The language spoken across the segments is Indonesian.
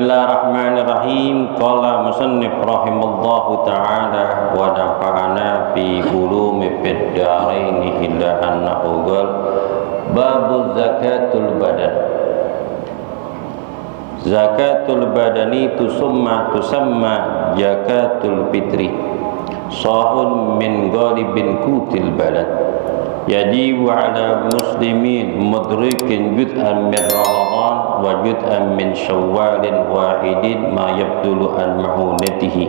Bismillahirrahmanirrahim. Qala musannif rahimallahu ta'ala wa nafa'ana fi ulumi fid dharain illa annahu qala babu zakatul badan. Zakatul badani tusamma zakatul fitri sahun min ghalibin kutil balad yajibu ala muslimin mudrikin juz'an min Ramadan wa juz'an min Syawwalin wahidin ma yabdulu an ma'unatihi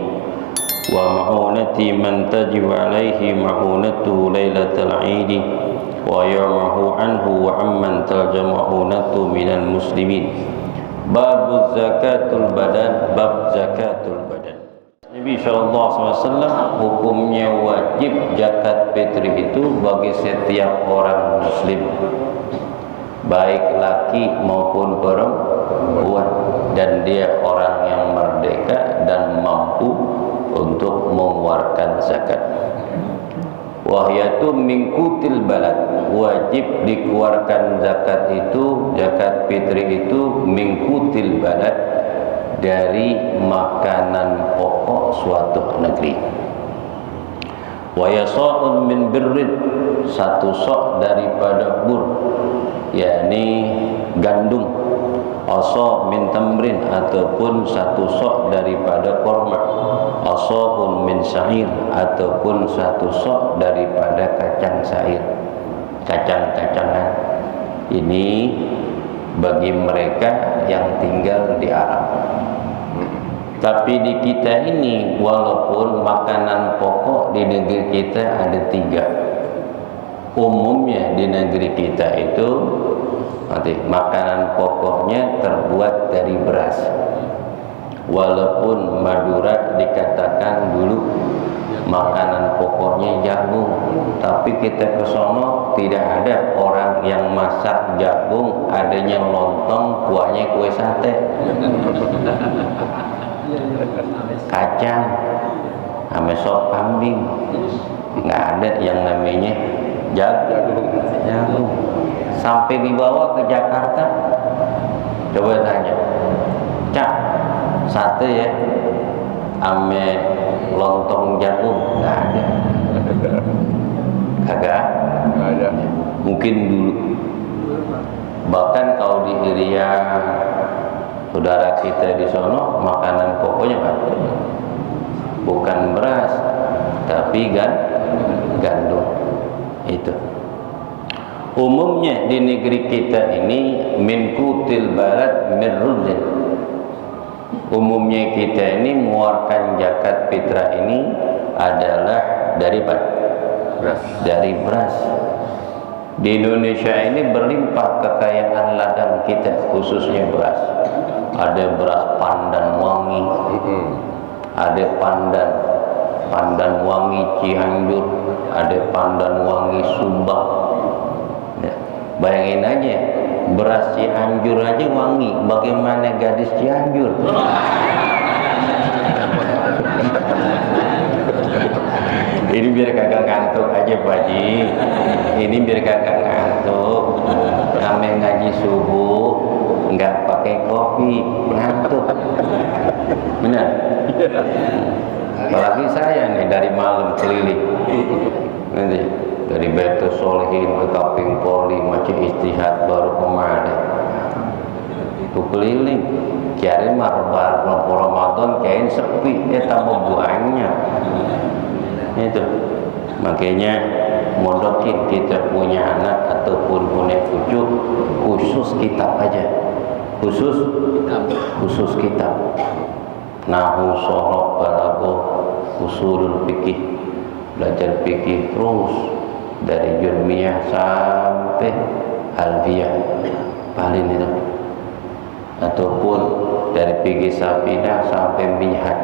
wa ma'unati man tajibu alaihi ma'unatu lailatul Eid wa yawmahu anhu wa amman taljamu ma'unatu minal muslimin. Bab zakatul badan, bab zakatul badan. Nabi SAW hukumnya wajib zakat fitri itu bagi setiap orang muslim, baik laki maupun perempuan, dan dia orang yang merdeka dan mampu untuk mengeluarkan zakat. Wahyatu mingkutil balad, wajib dikeluarkan zakat itu, zakat fitri itu mingkutil balad, dari makanan pokok suatu negeri. Wa yasa'un min birrin, satu sok daripada bur, yakni gandum. Asa min tamrin, ataupun satu sok daripada korma. Asa'un min sa'ir, ataupun satu sok daripada kacang sa'ir, kacang-kacangan. Ini bagi mereka yang tinggal di Arab. Tapi di kita ini, walaupun makanan pokok di negeri kita ada 3. Umumnya di negeri kita itu makanan pokoknya terbuat dari beras. Walaupun Madura dikatakan dulu makanan pokoknya jagung, tapi kita ke sono tidak ada orang yang masak jagung, adanya lontong, kuahnya kue sate, kacang, sama sop kambing. Nggak ada yang namanya jagung. Sampai dibawa ke Jakarta, coba tanya, Cak, sate ya, ame lontong jagung, nggak ada. Kagak ada. Mungkin dulu. Bahkan kalau di Irian, saudara kita di sono, makanan pokoknya apa? Bukan beras, tapi gandum. Itu. Umumnya di negeri kita ini min kutil balad min ruzin. Umumnya kita ini mengeluarkan zakat fitrah ini adalah dari beras. Dari beras. Di Indonesia ini berlimpah kekayaan ladang kita, khususnya beras. Ada beras pandan wangi, ada pandan wangi Cianjur, ada pandan wangi Subang. Ya, bayangin aja, beras Cianjur aja wangi, bagaimana gadis Cianjur? Ini biar kagak ngantuk aja Pak Haji. Ini biar kagak ngantuk. Kami ngaji subuh nggak pakai kopi, ngantuk. Benar? Apalagi saya nih dari malam keliling. Nanti dari Baitul Sholihin ke Kaping Poli, macam istihad baru kemarin. Itu keliling. Kira marbar Ramadan kain sepi, tambah banyak. Itu makanya modokin kita punya anak ataupun punya cucu, khusus kitab aja, khusus kitab nahu, shoroh, balaghah, usulul fikih, belajar fikih terus dari jurmiyah sampai alfiyah paling itu, ataupun dari fikih safinah sampai minhaj.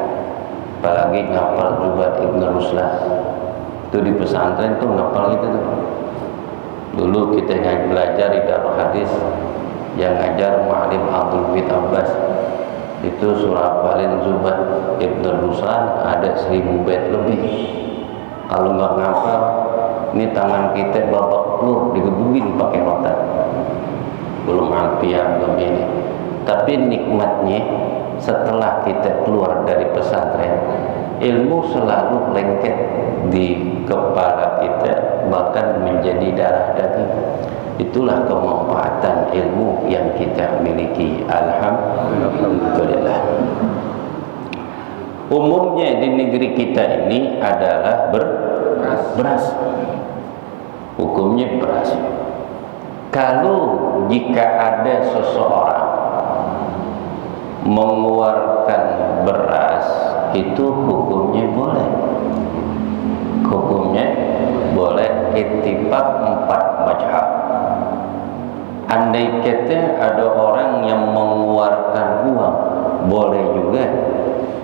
Apalagi ngapal Zubat Ibn Ruslan itu di pesantren tuh ngapal gitu tuh. Dulu kita belajar di Darul Hadis, yang ngajar Mu'alim Abdul Wahid Abbas, itu surah Balin Zubat Ibn Ruslan ada 1000 bait lebih. Kalau nggak ngapal, ini tangan kita babak pelur, digebugin pakai rotan. Belum alfiah, belum ini. Tapi nikmatnya setelah kita keluar dari pesantren, ilmu selalu lengket di kepala kita, bahkan menjadi darah daging. Itulah kemanfaatan ilmu yang kita miliki. Alhamdulillah. Umumnya di negeri kita ini adalah beras. Hukumnya beras. Kalau jika ada seseorang mengeluarkan beras, itu hukumnya boleh. Hukumnya boleh, ittifaq 4 mazhab. Andai kata ada orang yang mengeluarkan uang, boleh juga.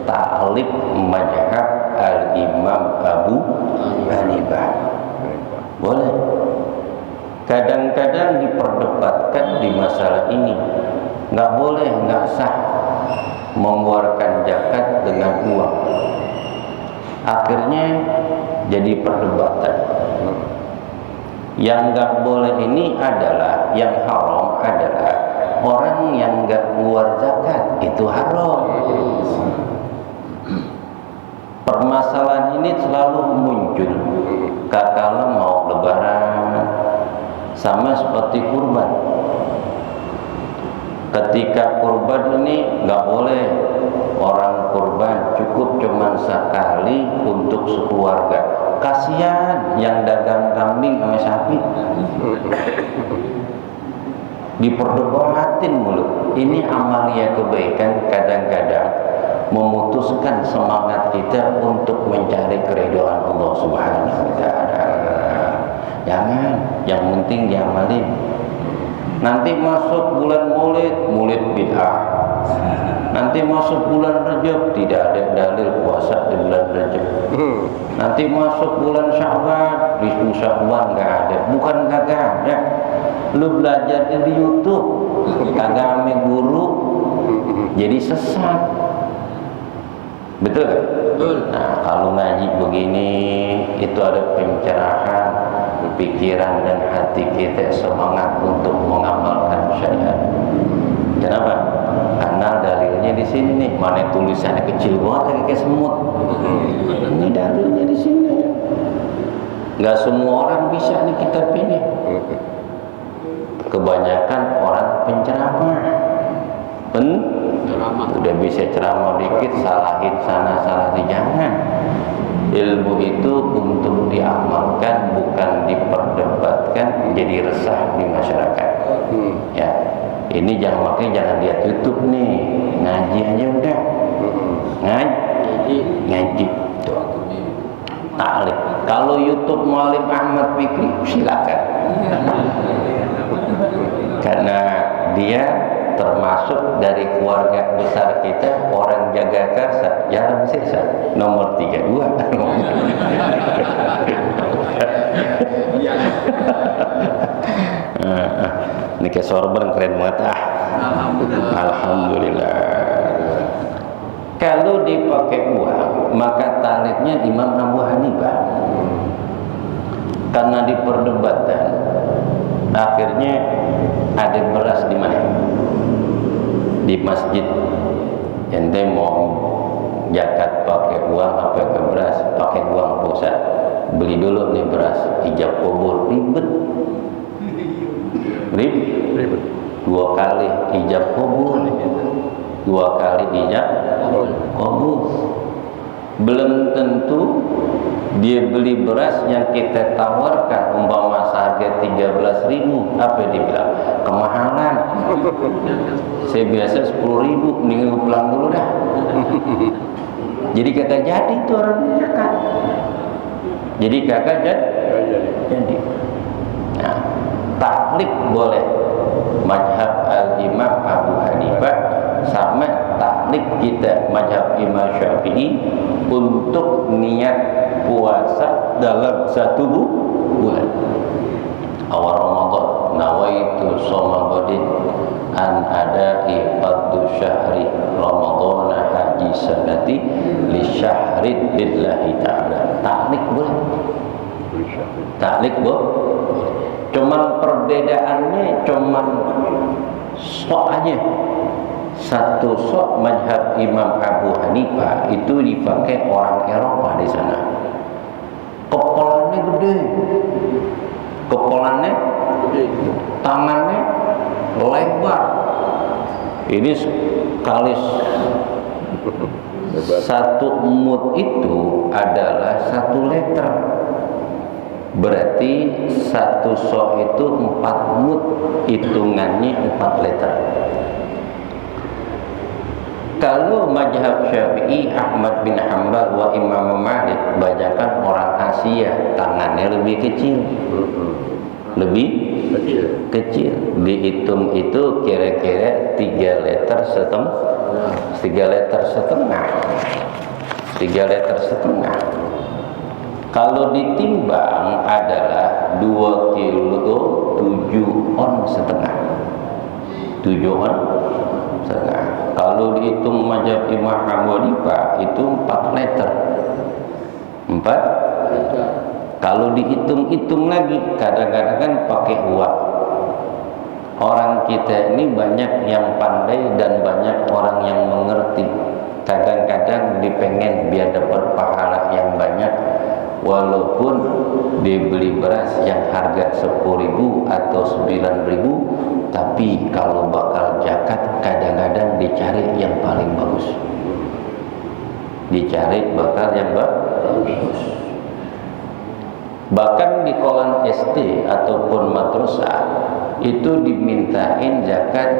Ta'liq mazhab al-Imam Abu Hanifah. Boleh. Kadang-kadang diperdebatkan di masalah ini. Nggak boleh, nggak sah mengeluarkan zakat dengan uang. Akhirnya jadi perdebatan. Yang nggak boleh ini adalah, yang haram adalah orang yang nggak keluar zakat, itu haram. Permasalahan ini selalu muncul kalau mau lebaran, sama seperti kurban. Ketika kurban ini nggak boleh orang kurban, cukup cuman sekali untuk sekeluarga. Kasihan yang dagang kambing sama sapi, diperdebatin mulu. Ini amalia kebaikan kadang-kadang memutuskan semangat kita untuk mencari keridhaan Allah Subhanahu wa taala. Jangan, yang penting diamalin. Nanti masuk bulan Maulid bid'ah. Nanti masuk bulan Rajab, tidak ada dalil puasa di bulan Rajab. Nanti masuk bulan Sya'ban, di Sya'ban enggak ada. Bukan kagak ada. Lu belajar di YouTube, kagak ame guru, jadi sesat. Betul kan? Betul. Nah, kalau ngaji begini, itu ada pencerahan pikiran dan hati kita, semangat untuk mengamalkan syariat. Kenapa? Karena dalilnya di sini nih. Mana tulisannya kecil banget kayak semut. Ini dalilnya di sini. Nggak semua orang bisa nih kitab ini. Kebanyakan orang penceramah. Udah bisa ceramah dikit, salahin sana, salahin jangan. Ilmu itu untuk diamalkan, bukan diperdebatkan, jadi resah di masyarakat. Ya, ini jangan lihat YouTube nih, ngaji aja udah. Ngaji. Ta'liq. Kalau YouTube Muallim Ahmad Fikri, silakan. Karena dia termasuk dari keluarga besar kita, orang Jagakarsa, Jalan Sirsa, nomor 32. Ini kayak sorban keren banget. Alhamdulillah. Kalau dipakai uang, maka taliknya Imam Abu Hanifah. Karena diperdebatkan, akhirnya ada beras di mana? Di masjid. Ente mau zakat pakai uang apa ke beras? Pakai uang pusat. Beli dulu nih beras, ijab kubur, ribet. 2 kali ijab kubur, 2 kali ijab kubur. Belum tentu dia beli beras yang kita tawarkan umpama seharga 13.000, apa dia bilang? Kemahalan. Saya biasa 10.000, mendingan gue pulang dulu dah. Jadi kagak jadi itu orang zakat. Jadi kagak jadi. Nah, taklif boleh. Mazhab al-Imam Abu Hanifah sama taklif kita mazhab Imam Syafi'i untuk niat puasa dalam 1 bulan. Awal Ramadan, nawaitu shoma ghadin an ada'i fardhu syahri Ramadan haji sanati li syahri lillahi ta'ala. Taklik boleh. Taklik boleh. Cuman perbedaannya cuman sok aja. satu sok mazhab Imam Abu Hanifah itu dipakai orang Eropa di sana. Kepalanya gede, kepalanya gede, tangannya lebar. Ini sekali satu mud itu adalah 1 liter. Berarti satu sok itu 4 mud, hitungannya 4 liter. Kalau mazhab Syafi'i, Ahmad bin Hanbal wa Imam Malik, bajakan orang Asia, tangannya lebih kecil. Lebih kecil. Dihitung itu kira-kira 3 liter setengah. 3 liter setengah. 3 liter setengah. Kalau ditimbang adalah 2 kilo 7 on setengah. 7 on setengah. Kalau dihitung mazhab Imam Abu Hanifah itu 4 liter. 4. Kalau dihitung-hitung lagi, kadang-kadang kan pakai uang. Orang kita ini banyak yang pandai dan banyak orang yang mengerti. Kadang-kadang dipengen biar dapat pahala yang banyak, walaupun dibeli beras yang harga 10.000 atau 9.000, tapi kalau bakal zakat kadang-kadang dicari yang paling bagus. Dicari bakal yang bagus. Bahkan di kolam SD ataupun madrasah itu dimintain zakat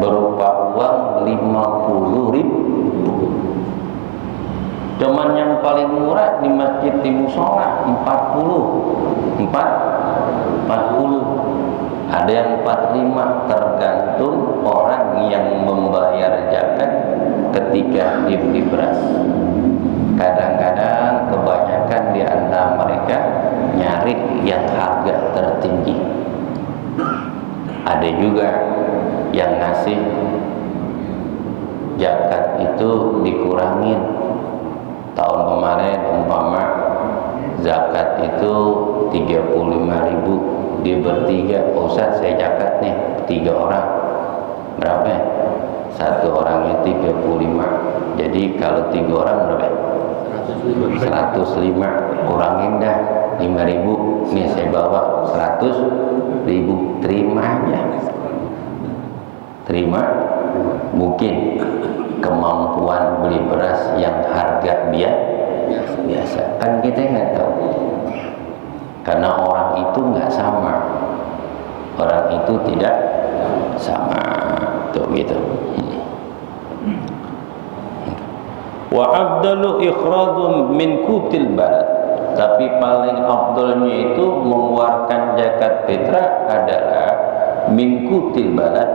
berupa uang 50.000. Cuman yang paling murah di masjid di musola 40. Ada yang 45, tergantung orang yang membayar zakat ketika dibeli beras. Kadang-kadang kebanyakan di antara mereka nyari yang harga tertinggi. Ada juga yang ngasih zakat itu dikurangin. Tahun kemarin umpama zakat itu 35.000, dia bertiga, Ustaz saya zakat nih 3 orang, berapa? Satu orangnya 35. Jadi kalau 3 orang berapa? 105. Kurangin dah 5.000. Nih saya bawa 100.000. Terima aja. Terima. Mungkin kemampuan beli beras yang harga biasa. Kan kita nggak tahu. Karena orang itu nggak sama. Orang itu tidak sama. Tuh gitu. Wa afdalu ikhrajum min kutil balad. Tapi paling afdalnya itu mengeluarkan zakat fitrah adalah min kutil balad,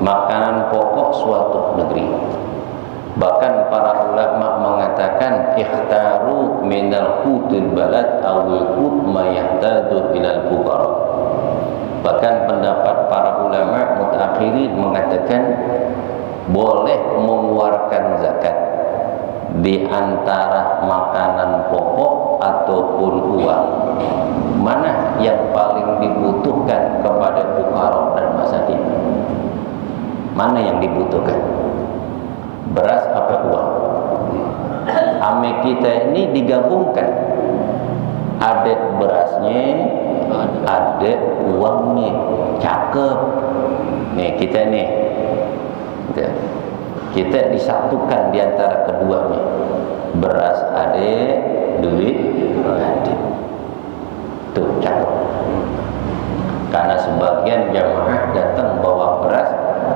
makanan pokok suatu negeri. Bahkan para ulama mengatakan ikhtaru minal kutil balad awil kut ma yahtaju ilal fuqara. Bahkan pendapat para ulama mutaakhirin mengatakan boleh mengeluarkan zakat di antara makanan pokok ataupun uang. Mana yang paling dibutuhkan kepada fuqara dan masakin? Mana yang dibutuhkan? Beras apa uang? Ame kita ini digabungkan. Ada berasnya, ada uangnya. Cakep. Nih kita nih. Kita disatukan di antara keduanya. Beras ada, duit ada. Tuh cakep. Karena sebagian jamaah datang bawa beras,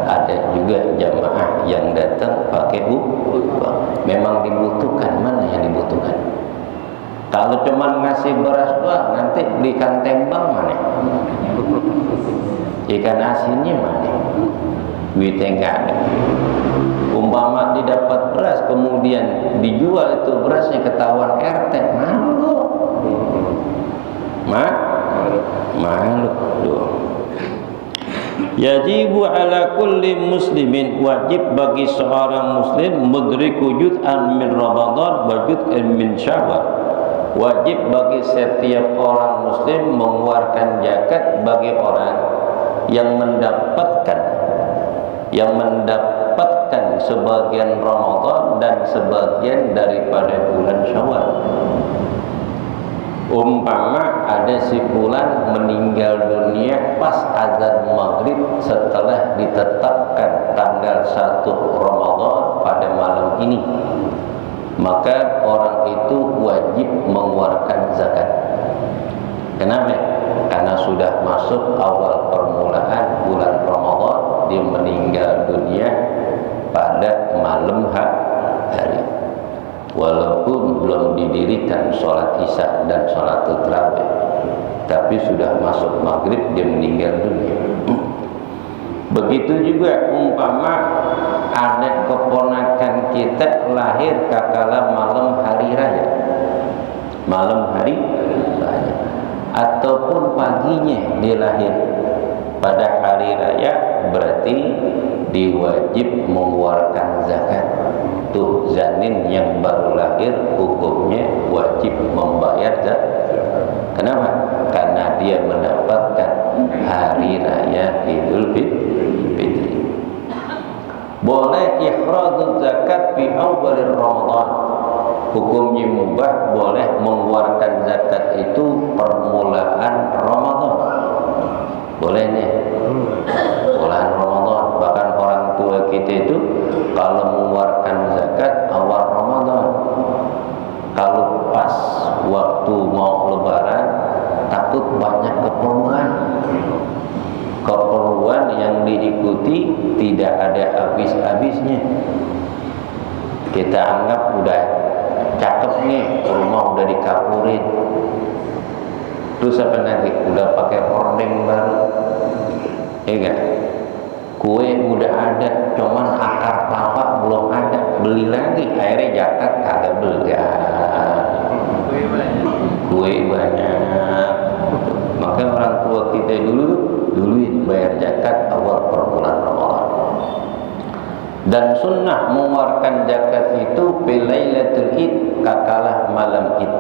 ada juga jamaah yang datang pakai uang. Memang dibutuhkan. Mana yang dibutuhkan? Kalau cuma ngasih beras doang, nanti beli ikan tembang mana? Ikan asinnya mana? Duitnya enggak ada. Umpama didapat beras kemudian dijual itu berasnya ketahuan RT, malu. Malu. Yajibu ala kulli muslimin, wajib bagi seorang muslim mudriku juz'an min Ramadan wa juz'an min Syawal. Wajib bagi setiap orang muslim mengeluarkan zakat bagi orang yang mendapatkan sebagian Ramadan dan sebagian daripada bulan Syawal. Umpama ada si fulan meninggal dunia pas azan maghrib setelah ditetapkan tanggal 1 Ramadan pada malam ini, maka orang itu wajib mengeluarkan zakat. Kenapa? Karena sudah masuk awal permulaan bulan Ramadan, dia meninggal dunia pada malam hari. Walaupun belum didirikan sholat isya dan sholat tarawih, tapi sudah masuk maghrib dia meninggal dunia. Begitu juga umpama ada keponakan kita lahir kakala malam hari raya, ataupun paginya dia lahir pada hari raya, berarti diwajib mengeluarkan zakat. Tuh janin yang baru lahir hukumnya wajib membayar zakat. Kenapa? Karena dia mendapatkan hari raya Idul Fitri. Boleh ikhrajul zakat fi awal Ramadan. Hukumnya mubah, boleh mengeluarkan zakat itu permulaan Ramadan. Boleh nih. Bulan Ramadan. Bahkan orang tua kita itu kalau mengeluarkan zakat awal Ramadan, kalau pas waktu mau lebaran takut banyak keperluan yang diikuti tidak ada habis-habisnya. Kita anggap udah cakep nih, rumah udah dikapurin, terus apa nanti udah pakai hordeng baru, ya enggak? Kue udah ada, cuman akar kelapa belum ada, beli lagi, akhirnya zakat kagak beli. Kue banyak. Maka orang tua kita duluin bayar zakat awal permulaan Ramadan. Dan sunnah mengeluarkan zakat itu bilailatul id, kakalah malam id,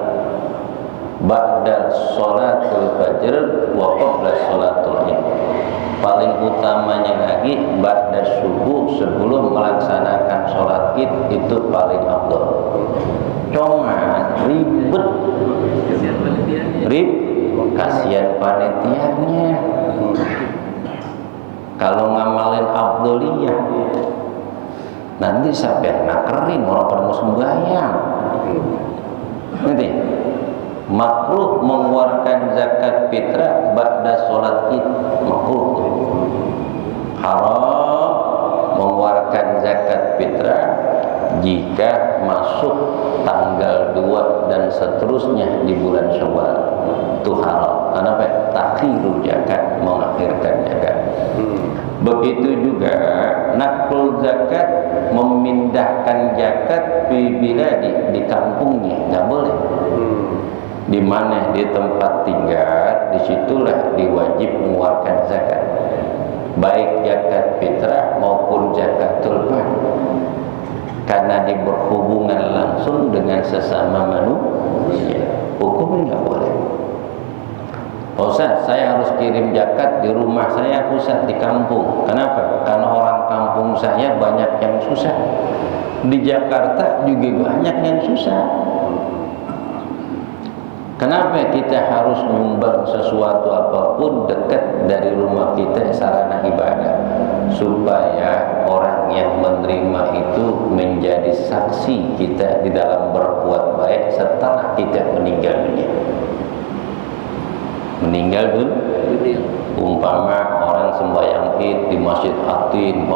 ba'da sholatul fajr wa qabla sholatul id. Paling utamanya lagi ba'da subuh, sebelum melaksanakan sholat id, itu paling afdal. Cuma ribet, kasihan panitianya. Kalau ngamalin afdoliyah, nanti siapa yang nakerin orang pada mau sembahyang. Nanti makruh mengeluarkan zakat fitrah ba'da sholat id, makruh. Haram mengeluarkan zakat fitrah jika masuk tanggal 2 dan seterusnya di bulan Syawal. Itu haram. Kenapa? Takhiru zakat, mengakhirkan zakat. Begitu juga naqlul zakat, memindahkan zakat fi biladi, di kampungnya, enggak boleh. Di mana di tempat tinggal, disitulah diwajib mengeluarkan zakat, baik zakat fitrah maupun zakatul mal, karena dia berhubungan langsung dengan sesama manusia. Hukumnya nggak boleh. Ustaz, saya harus kirim zakat di rumah saya, Ustaz, di kampung. Kenapa? Karena orang kampung saya banyak yang susah. Di Jakarta juga banyak yang susah. Kenapa kita harus menyumbang sesuatu apapun dekat dari rumah kita, sarana ibadah, supaya orang yang menerima itu menjadi saksi kita di dalam berbuat baik setelah kita meninggal dunia. Meninggal dunia, umpama orang sembahyang id di Masjid Atin,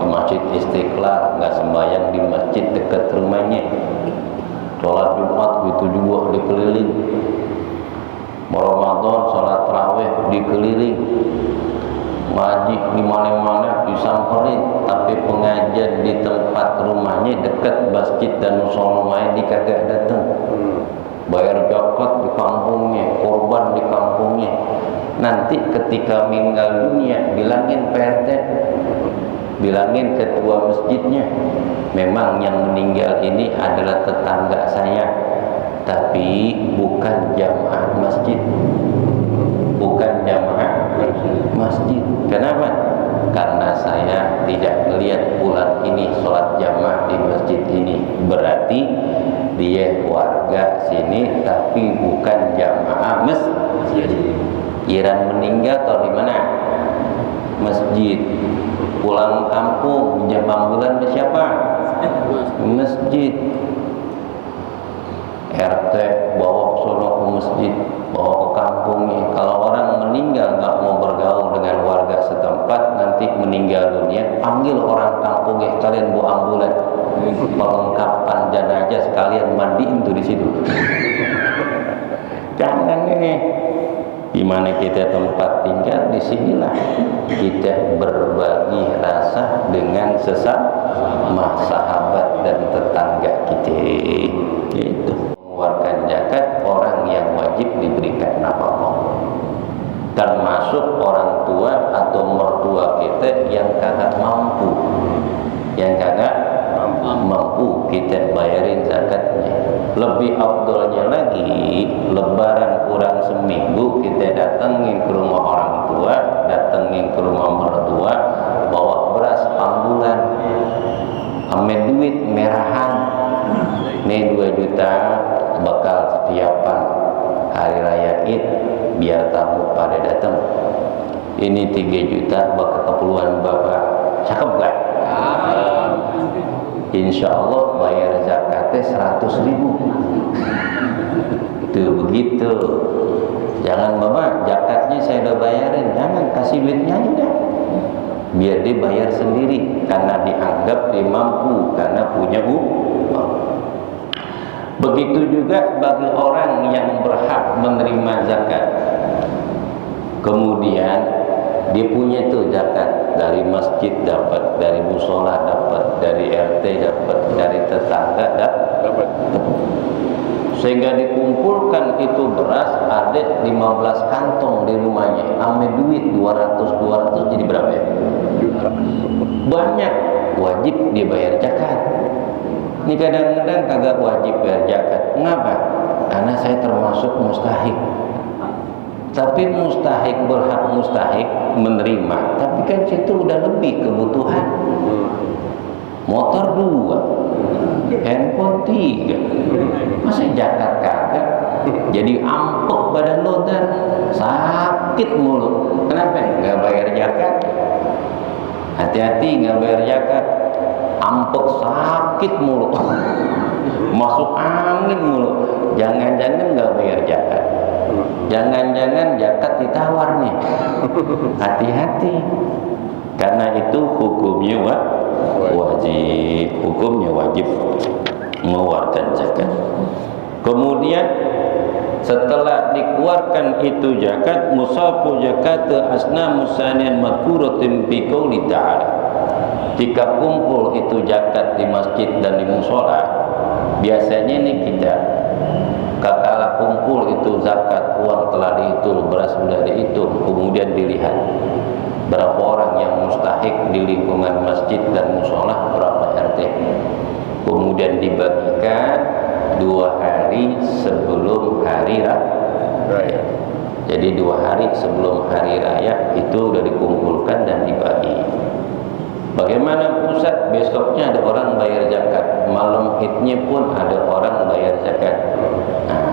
di Masjid Istiqlal, nggak sembahyang di masjid dekat rumahnya. Sholat Jumat itu juga dikeliling. Ramadan sholat tarawih dikeliling. Ngaji di mana-mana disamperin, tapi pengajian di tempat rumahnya dekat masjid dan musola dikagak datang. Bayar zakat di kampungnya, korban di kampungnya. Nanti ketika meninggal dunia, bilangin PRT, bilangin ketua masjidnya, memang yang meninggal ini adalah tetangga saya, tapi bukan jamaah masjid. Bukan jamaah masjid. Kenapa? karena saya tidak melihat bulan ini sholat jamaah di masjid ini. Berarti dia warga sini tapi bukan jamaah masjid. Iran meninggal atau di mana? Masjid. Pulang kampung jamaah bulan ke siapa? Masjid. RT bawa sono ke masjid, bawa ke kampungnya. Kalau orang meninggal nggak mau bergaul dengan warga setempat, nanti meninggal dunia, panggil orang kampungnya, kalian bawa ambulan, perlengkapan jenazah sekalian mandiin tuh di situ. Jangan ini. Di mana kita tempat tinggal, disinilah kita berbagi rasa dengan sesama sahabat dan tetangga kita. Gitu. Mengeluarkan zakat orang yang wajib diberikan nafkah, termasuk orang tua atau mertua kita yang kagak mampu, kita bayarin zakatnya. Lebih afdolnya lagi, lebaran kurang seminggu kita datengin ke rumah orang tua, datengin ke rumah mertua, bawa beras ambulan, ame duit merahan, nih 2 juta bakal setiapan hari raya Id biar tamu pada datang. Ini 3 juta bakal keperluan bapak. Cakep gak? Insya Allah bayar zakatnya 100.000. Itu begitu. Jangan bapak zakatnya saya udah bayarin, jangan, kasih duitnya aja dah. Biar dia bayar sendiri karena dianggap dia mampu karena punya uang. Begitu juga bagi orang yang berhak menerima zakat. Kemudian dia punya tuh zakat dari masjid dapat, dari musola dapat, dari RT dapat, dari tetangga dapat. Sehingga dikumpulkan itu beras ada 15 kantong di rumahnya. Ame duit 200 jadi berapa ya? Banyak, wajib dia bayar zakat. Ini kadang-kadang kagak wajib bayar zakat. Mengapa? Karena saya termasuk mustahik. Tapi mustahik, berhak mustahik menerima. Tapi kan situ udah lebih kebutuhan. Motor 2, handphone 3. Masa zakat kagak? Jadi ampek badan lo dan sakit mulut. Kenapa? Nggak bayar zakat. Hati-hati nggak bayar zakat. Ampek sakit mulut. Masuk angin mulut. Jangan-jangan nggak bayar zakat. Jangan-jangan zakat ditawar nih. Hati-hati. Karena itu hukumnya wajib. Hukumnya wajib mengeluarkan zakat. Kemudian setelah dikeluarkan itu zakat, musafu zakat asna musanian madhkuratin fi qouli ta'ala. Jika kumpul itu zakat di masjid dan di musola, biasanya ini kita kakala kumpul itu zakat, uang telah dihitung, beras sudah dihitung, kemudian dilihat berapa orang yang mustahik di lingkungan masjid dan musola, berapa RT, kemudian dibagikan 2 hari sebelum hari raya. Jadi 2 hari sebelum hari raya itu sudah dikumpulkan dan dibagi. Bagaimana pusat? Besoknya ada orang bayar zakat, malam Idnya pun ada orang bayar zakat. Nah,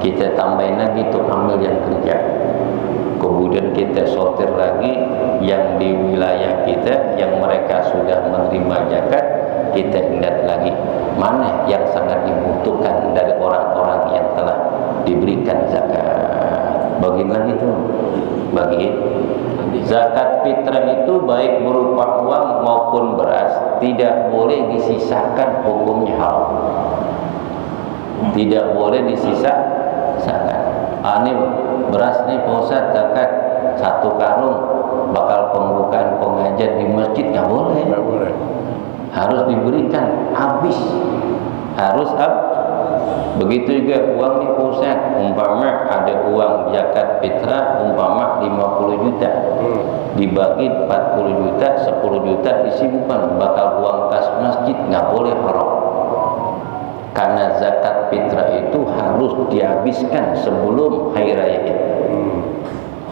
kita tambahin lagi tuh amil yang kerja. Kemudian kita sortir lagi yang di wilayah kita yang mereka sudah menerima zakat, kita ingat lagi mana yang sangat dibutuhkan dari orang-orang yang telah diberikan zakat. Bagiin lagi tuh, bagiin. Zakat fitrah itu baik berupa uang maupun beras tidak boleh disisakan, hukumnya haram. Tidak boleh disisakan. Ini beras nih Pak Ustaz, zakat 1 karung bakal pembukaan pengajian di masjid, nggak boleh. Nggak boleh. Harus diberikan habis. Harus Begitu juga uang nih Pak Ustaz, umpama ada uang zakat fitrah umpama 50 juta. Dibagi 40 juta, 10 juta disimpan, bakal uang kas masjid, nggak boleh haram. Karena zakat fitrah itu harus dihabiskan sebelum hari raya Id.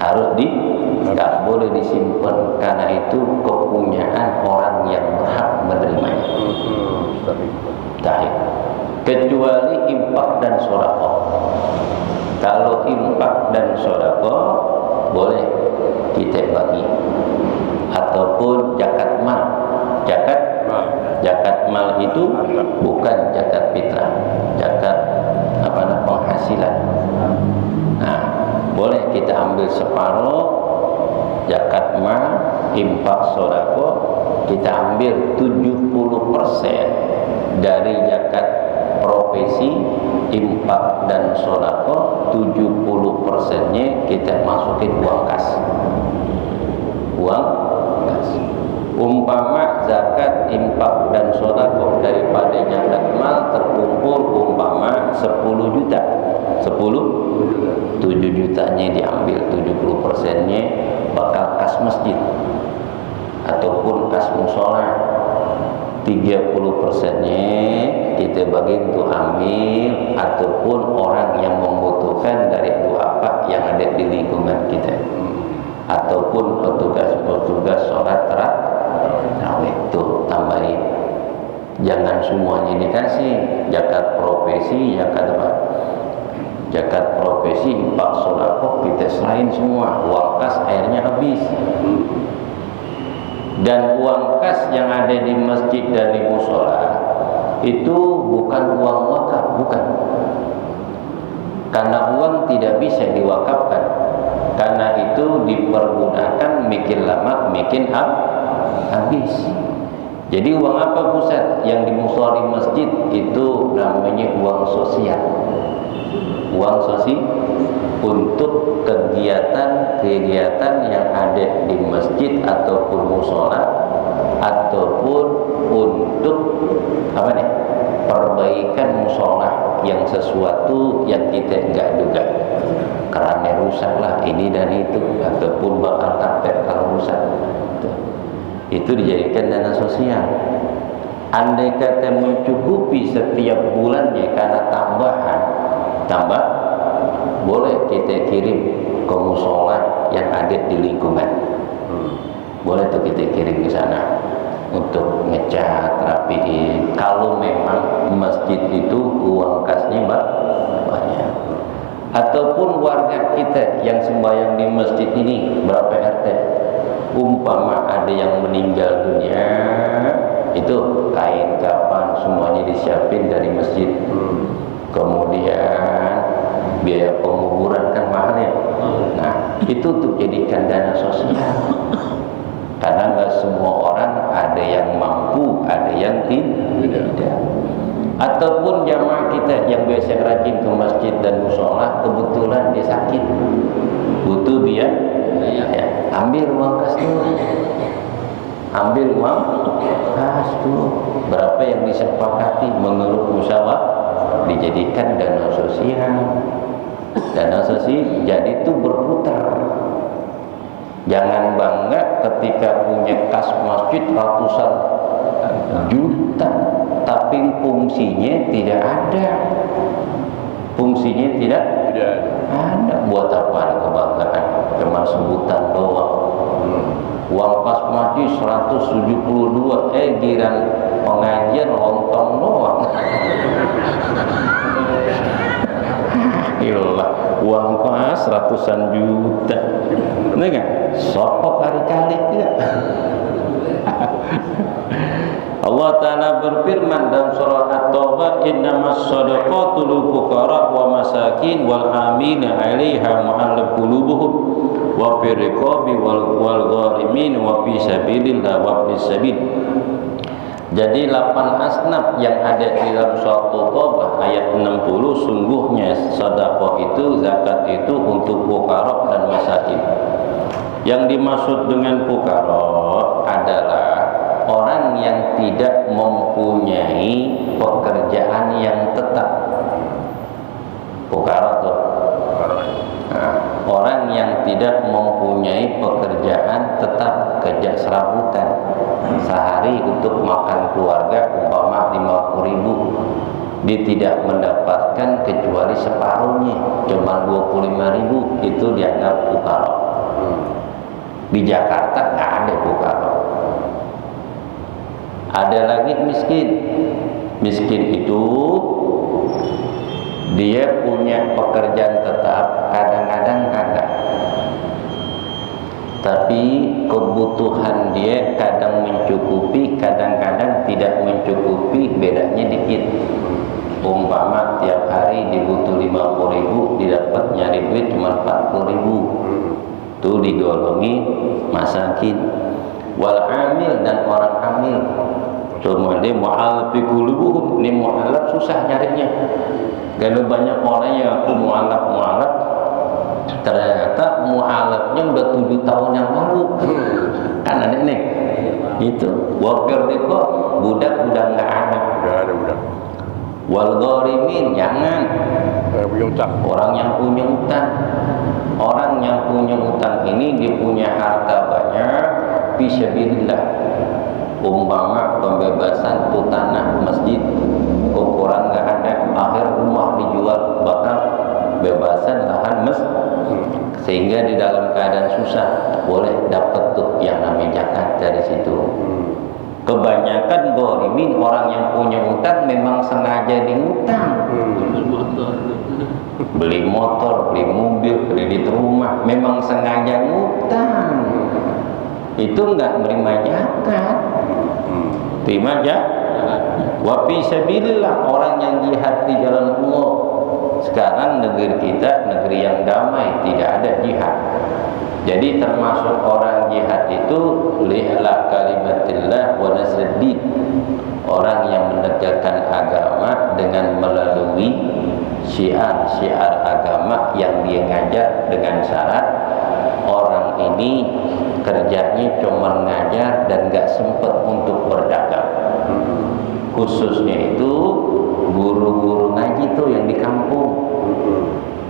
Harus nggak boleh disimpan, karena itu kepunyaan orang yang berhak menerimanya. Kecuali infak dan sedekah. Kalau infak dan sedekah boleh kita bagi, ataupun zakat mal. Zakat mal itu bukan zakat fitrah, zakat penghasilan. Nah, boleh kita ambil separuh zakat mal, infak sedekah, kita ambil 70% dari zakat profesi, infak dan sedekah, 70%-nya kita masukin uang kas. Uang kas. Umpama zakat, infak dan sedekah daripada zakat mal terkumpul umpama 10 juta. 7 jutanya diambil, 70%-nya bakal kas masjid ataupun kas musola. 30%-nya kita bagi untuk amil ataupun orang yang membutuhkan dari duafa yang ada di lingkungan kita, ataupun petugas-petugas sholat tarawih. Tuh tambahin, jangan semuanya dikasih. Zakat profesi, zakat profesi, infak sedekah kita selain semua. Uang kas airnya habis. Dan uang kas yang ada di masjid dan di musola itu bukan uang wakaf, bukan. Karena uang tidak bisa diwakafkan, karena itu dipergunakan makin lama makin habis. Jadi uang apa pusat yang di musola di masjid itu namanya uang sosial. Uang sosial untuk kegiatan-kegiatan yang ada di masjid ataupun musola, ataupun untuk perbaikan musola yang sesuatu yang kita enggak duga, kerannya rusak lah, ini dan itu, ataupun bakal karpet kalau rusak. Itu dijadikan dana sosial. Andai kata mencukupi setiap bulannya karena tambah, boleh kita kirim ke musola yang ada di lingkungan. Boleh tuh kita kirim ke sana untuk ngecat, rapiin. Kalau memang masjid itu uang kasnya banyak. Ataupun warga kita yang sembahyang di masjid ini, berapa RT, umpama ada yang meninggal dunia, itu kain kafan semuanya disiapin dari masjid. Kemudian biaya penguburan kan mahal ya. Nah, itu untuk jadikan dana sosial. Karena nggak semua orang ada yang mampu, ada yang tidak. Ataupun jamaah kita yang biasa rajin ke masjid dan musola, kebetulan dia sakit, butuh biaya, ya, ambil uang kas dulu. Ambil uang kas dulu. Berapa yang disepakati menurut musyawarah, dijadikan dana sosial. Dana sosial jadi itu berputar. Jangan bangga ketika punya kas masjid ratusan juta, tapi fungsinya tidak ada. Fungsinya tidak ada. Buat apa kebanggaan? Cuma sebutan doang. Uang kas masjid 172, giran pengajian lontong doang. Iyalah, uang kas ratusan juta. Benar nggak? Sopok kali-kali tidak. Allah Ta'ala berfirman dalam surah At-Taubah, innamas shadaqatu lil fuqara wa masakin wal amina 'alaiha mu'allaf qulubuhum wa fi riqabi wal gharimin wa fi sabilillah wa fi sabil. Jadi 8 asnaf yang ada di dalam surah At-Taubah ayat 60, sungguhnya sedekah itu, zakat itu untuk fuqara dan masakin. Yang dimaksud dengan fuqara adalah orang yang tidak mempunyai pekerjaan yang tetap. Fuqara tuh. Nah, orang yang tidak mempunyai pekerjaan tetap, kerja serabutan sehari untuk makan keluarga umpama 50.000, dia tidak mendapatkan kecuali separuhnya, cuma 25.000, itu dianggap fuqara. Di Jakarta nggak ada fuqara. Ada lagi miskin. Miskin itu dia punya pekerjaan tetap, kadang-kadang kagak. Tapi kebutuhan dia kadang mencukupi, kadang-kadang tidak mencukupi, bedanya dikit. Umpama tiap hari dibutuh 50.000, didapat nyari duit cuma 40.000. Itu digolongi masakin. Wal amil, dan orang amil. Cuma dia mu'alaf fi qulubuhum, ini mu'alaf susah nyarinya. Kalau banyak orang yang aku mu'alaf, ternyata mu'alafnya udah 7 tahun yang lalu. Kan ada nih. Itu. Wafir diko, budak udah nggak ada. Udah ada budak. Wal gharimin, jangan. Punya utang. Orang yang punya utang. Orang yang punya utang ini dia punya harta banyak, fisabilillah. Umpama pembebasan tuh tanah masjid, ukuran nggak ada, akhir rumah dijual, bakal bebasan lahan masjid, sehingga di dalam keadaan susah boleh dapat tuh yang namanya zakat dari situ. Kebanyakan gharimin, orang yang punya utang memang sengaja diutang. Beli motor, beli mobil, kredit rumah, memang sengaja ngutang. Itu enggak menerima zakat. Terima zakat. Wa fi sabilillah, orang yang jihad di jalan Allah. Sekarang negeri kita negeri yang damai, tidak ada jihad. Jadi termasuk orang jihad itu li'la kalimatillah wa nasriddin. Orang yang menegakkan agama dengan melalui syiar-syiar agama yang dia ngajar dengan syarat orang ini kerjanya cuma ngajar dan gak sempet untuk berdagang. Khususnya itu guru-guru ngaji tuh yang di kampung.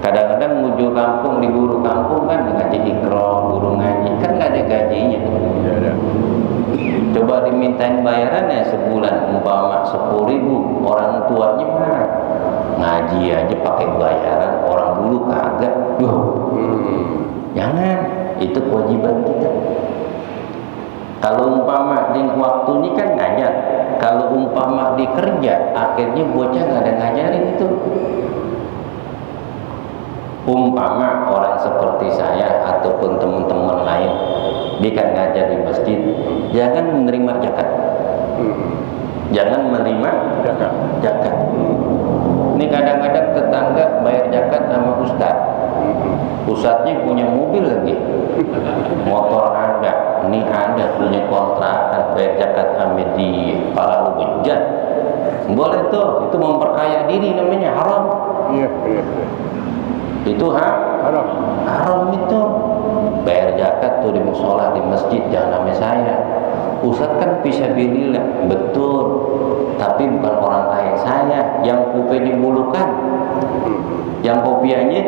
Kadang-kadang muncul kampung, di guru kampung kan ngaji ikro, guru ngaji, kan gak ada gajinya. Coba dimintain bayarannya sebulan umpama 10.000, orang tuanya marah. Ngaji aja pakai bayaran, orang dulu kagak. Jangan, itu kewajiban kita. Kalau umpama di waktu ini kan ngajar, kalau umpama di kerja, akhirnya bocah nggak ada ngajarin itu. Umpama orang seperti saya ataupun teman-teman lain, dia kan ngajar di masjid, jangan menerima zakat. Jangan menerima zakat. Ini kadang-kadang tetangga bayar zakat sama ustaz. Ustaznya punya mobil lagi, motor ada, ini ada, punya kontrakan, bayar zakat sama di para ubejat. Boleh tuh, itu memperkaya diri namanya, haram. Iya. Itu haram. Haram itu. Bayar zakat tuh di musola, di masjid, jangan namanya saya. Ustaz kan fisabilillah, betul. Tapi bukan orang kaya saya, yang kupe dibulukan, yang kopiannya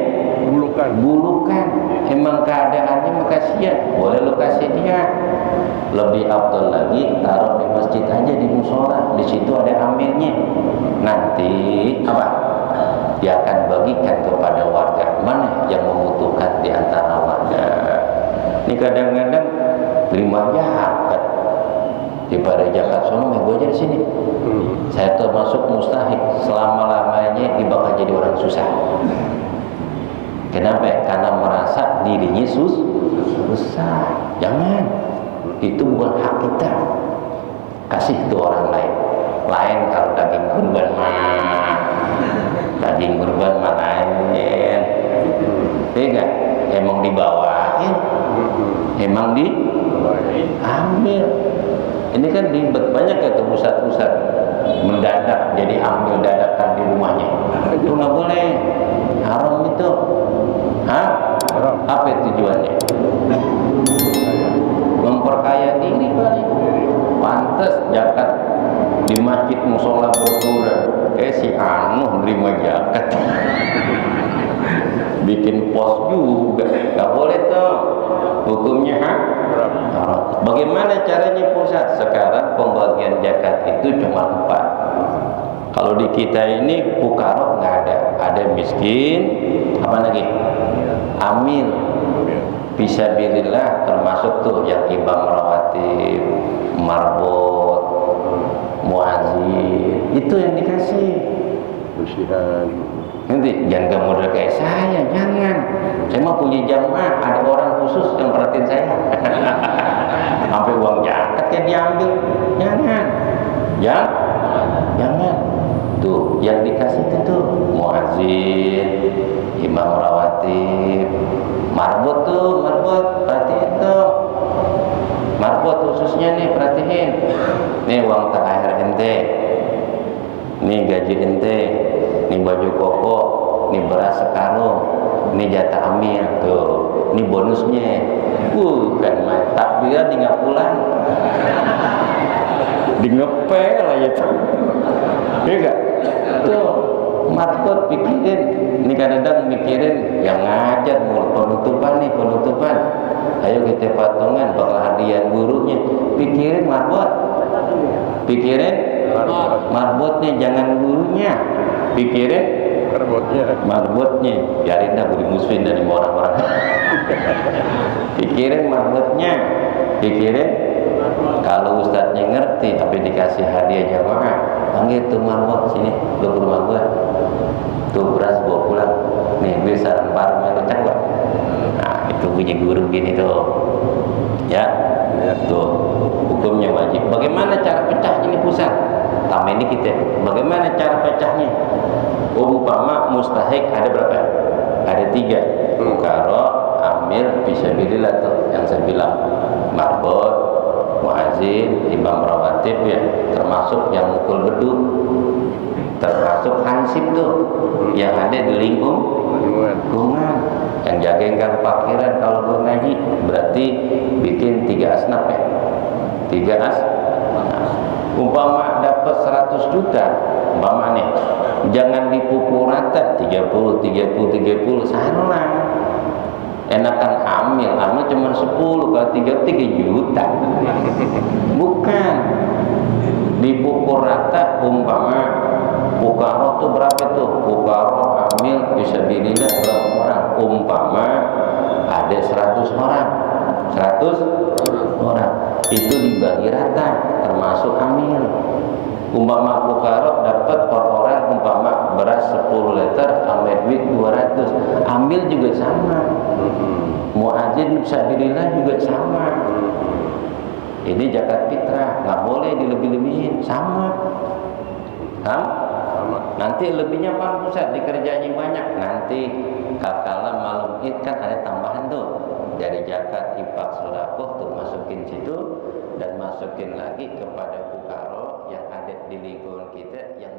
bulukan. Emang keadaannya makasihan, boleh lo kasih dia. Lebih afdal lagi taruh di masjid aja, di musola, di situ ada amirnya. Nanti apa? Dia akan bagikan kepada warga mana yang membutuhkan di antara warga. Ini kadang-kadang terima zakat, daripada zakat sono gue aja di sini. Saya termasuk mustahik, selama-lamanya dibakal jadi orang susah. Kenapa? Karena merasa dirinya susah. Jangan, itu bukan hak kita. Kasih itu orang lain. Lain kalau daging kurban mah, daging kurban mah lain. Tidak, emang dibawain, emang diambil. Ini kan ribet, banyak ya tuh pusat-pusat mendadak jadi ambil dadakan di rumahnya. Itu nggak boleh, haram itu. Apa tujuannya? Memperkaya diri paling. Pantes zakat di masjid musola berkurang. Si Anu nerima zakat. Bikin pos juga, nggak boleh tuh. Hukumnya haram. Bagaimana caranya pusat? Sekarang pembagian zakat itu cuma 4. Kalau di kita ini fuqara nggak ada. Ada miskin, apa lagi? Amil. Fisabilillah termasuk tuh yang imam rawatib, marbot, muazin, itu yang dikasih. Bersihan. Nanti jangan kamu udah kayak saya, jangan. Saya mah punya jamaah, ada orang khusus yang perhatiin saya. Sampai uang zakat kan diambil, jangan. Jangan. Tuh, yang dikasih itu tuh muazin, imam rawatib, marbot, perhatiin tuh. Marbot khususnya nih, perhatiin. Nih uang THR ente, nih gaji ente, nih baju koko, nih beras sekarung, nih jatah amil, tuh, nih bonusnya. Kan main takbiran tinggal pulang. Di ngepel aja tuh. Iya enggak? Tuh, marbot pikirin. Ini kadang-kadang mikirin yang ngajar mulu penutupan. Ayo kita patungan bakal hadiah gurunya. Pikirin marbot. Marbotnya, jangan gurunya. Pikirin marbotnya. Biarin dah budi muslim dari orang-orang. Pikirin marbotnya. Kalau ustadznya ngerti tapi dikasih hadiah jamaah, panggil tuh marbot sini, lu ke rumah gua. Tuh beras bawa pulang. Nih bisa lembar melecak gua. Nah, itu punya guru gini tuh. Ya. Tuh, hukumnya wajib. Bagaimana cara pecah ini pusat? Tama ini kita. Bagaimana cara pecahnya? Umpama mustahik ada berapa? Ada 3. Mukaro, amil, fisabilillah tuh yang saya bilang. Marbot, muazin, imam rawatib ya, termasuk yang mukul beduk, termasuk hansip tuh yang ada di lingkungan, yang jagain kan parkiran kalau belum ngaji, berarti bikin 3 asnaf ya, 3 asnaf. Umpama dapat 100 juta, umpama nih, jangan dipukul rata 30, salah. Enakan amil cuma 10 kalau 3 juta. Bukan. Dipukul rata, umpama Pukaro tuh berapa tuh? Pukaro amil fisabilillah berapa orang? Umpama ada 100 orang. 100 orang. Itu dibagi rata termasuk amil. Umpama Pukaro dapat per orang umpama beras 10 liter, ambil duit 200. Ambil juga sama. Muazin fisabilillah juga sama. Ini zakat fitrah, nggak boleh dilebih-lebihin, sama. Nanti lebihnya Pak Pusat dikerjain banyak. Nanti kala malam Id kan ada tambahan tuh dari zakat infak sedekah tuh masukin situ dan masukin lagi kepada fukara yang ada di lingkungan kita yang